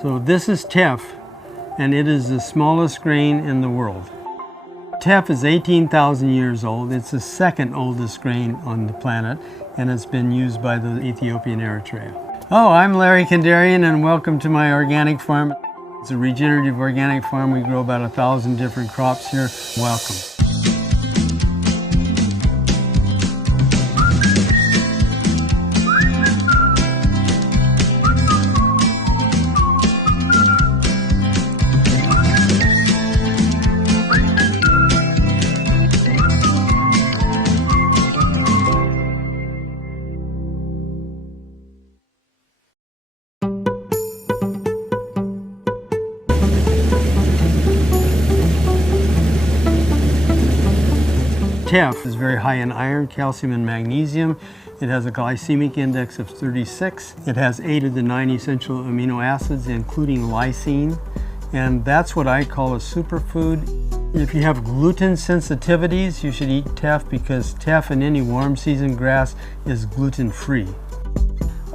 So this is teff, and it is the smallest grain in the world. Teff is 18,000 years old. It's the second oldest grain on the planet, and it's been used by the Ethiopian Eritrea. Oh, I'm Larry Kandarian, and welcome to my organic farm. It's a regenerative organic farm. We grow about 1,000 different crops here. Welcome. Teff is very high in iron, calcium, and magnesium. It has a glycemic index of 36. It has 8 of the 9 essential amino acids, including lysine, and that's what I call a superfood. If you have gluten sensitivities, you should eat teff because teff in any warm season grass is gluten-free.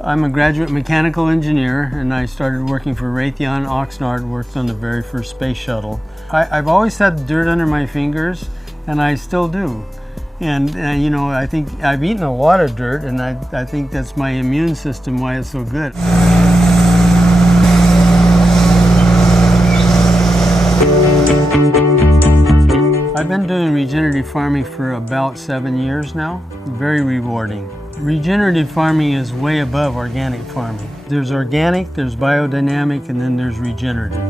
I'm a graduate mechanical engineer, and I started working for Raytheon Oxnard, worked on the very first space shuttle. I've always had dirt under my fingers, and I still do. And you know, I think I've eaten a lot of dirt, and I think that's my immune system, why it's so good. I've been doing regenerative farming for about 7 years now. Very rewarding. Regenerative farming is way above organic farming. There's organic, there's biodynamic, and then there's regenerative.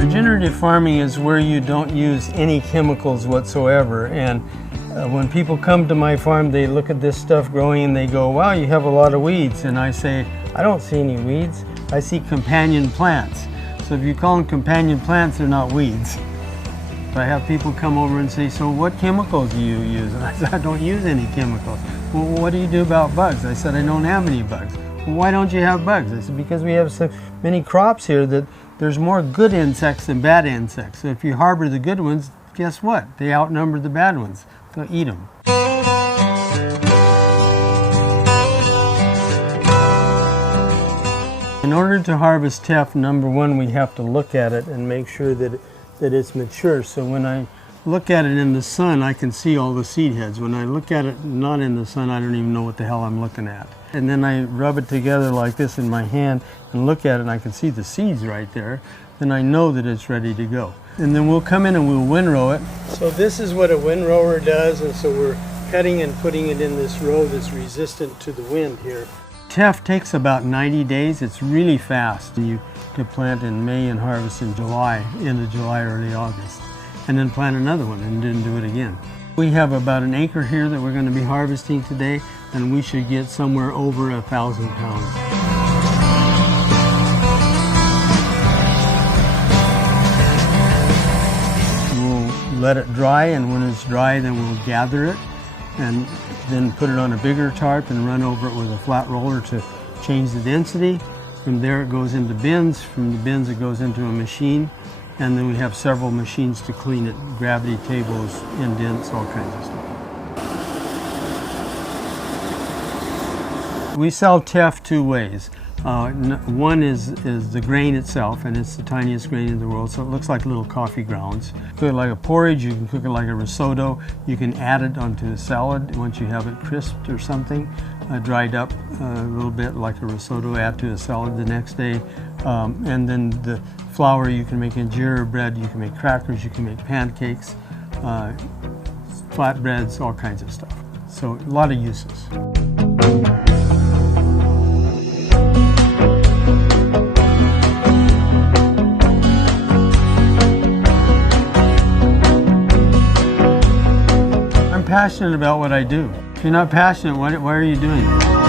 Regenerative farming is where you don't use any chemicals whatsoever, and when people come to my farm, they look at this stuff growing and they go, wow, you have a lot of weeds. And I say, I don't see any weeds, I see companion plants. So if you call them companion plants, they're not weeds. I have people come over and say, so what chemicals do you use? And I said, I don't use any chemicals. Well, what do you do about bugs? I said, I don't have any bugs. Well, why don't you have bugs? I said, because we have so many crops here that there's more good insects than bad insects. So if you harbor the good ones, guess what? They outnumber the bad ones. So eat them. In order to harvest teff, number one, we have to look at it and make sure that it's mature. So when I look at it in the sun, I can see all the seed heads. When I look at it not in the sun, I don't even know what the hell I'm looking at. And then I rub it together like this in my hand and look at it, and I can see the seeds right there. Then I know that it's ready to go. And then we'll come in and we'll windrow it. So this is what a windrower does, and so we're cutting and putting it in this row that's resistant to the wind here. Teff takes about 90 days. It's really fast. You could plant in May and harvest in July, end of July, early August. And then plant another one and then do it again. We have about an acre here that we're going to be harvesting today, and we should get somewhere over 1,000 pounds. We'll let it dry, and when it's dry, then we'll gather it and then put it on a bigger tarp and run over it with a flat roller to change the density. From there it goes into bins. From the bins it goes into a machine. And then we have several machines to clean it, gravity tables, indents, all kinds of stuff. We sell teff 2 ways. One is the grain itself, and it's the tiniest grain in the world, so it looks like little coffee grounds. Cook it like a porridge, you can cook it like a risotto, you can add it onto a salad once you have it crisped or something, dried up a little bit like a risotto, add to a salad the next day. And then the flour you can make injera bread, you can make crackers, you can make pancakes, flatbreads, all kinds of stuff. So a lot of uses. I'm passionate about what I do. If you're not passionate, why are you doing it?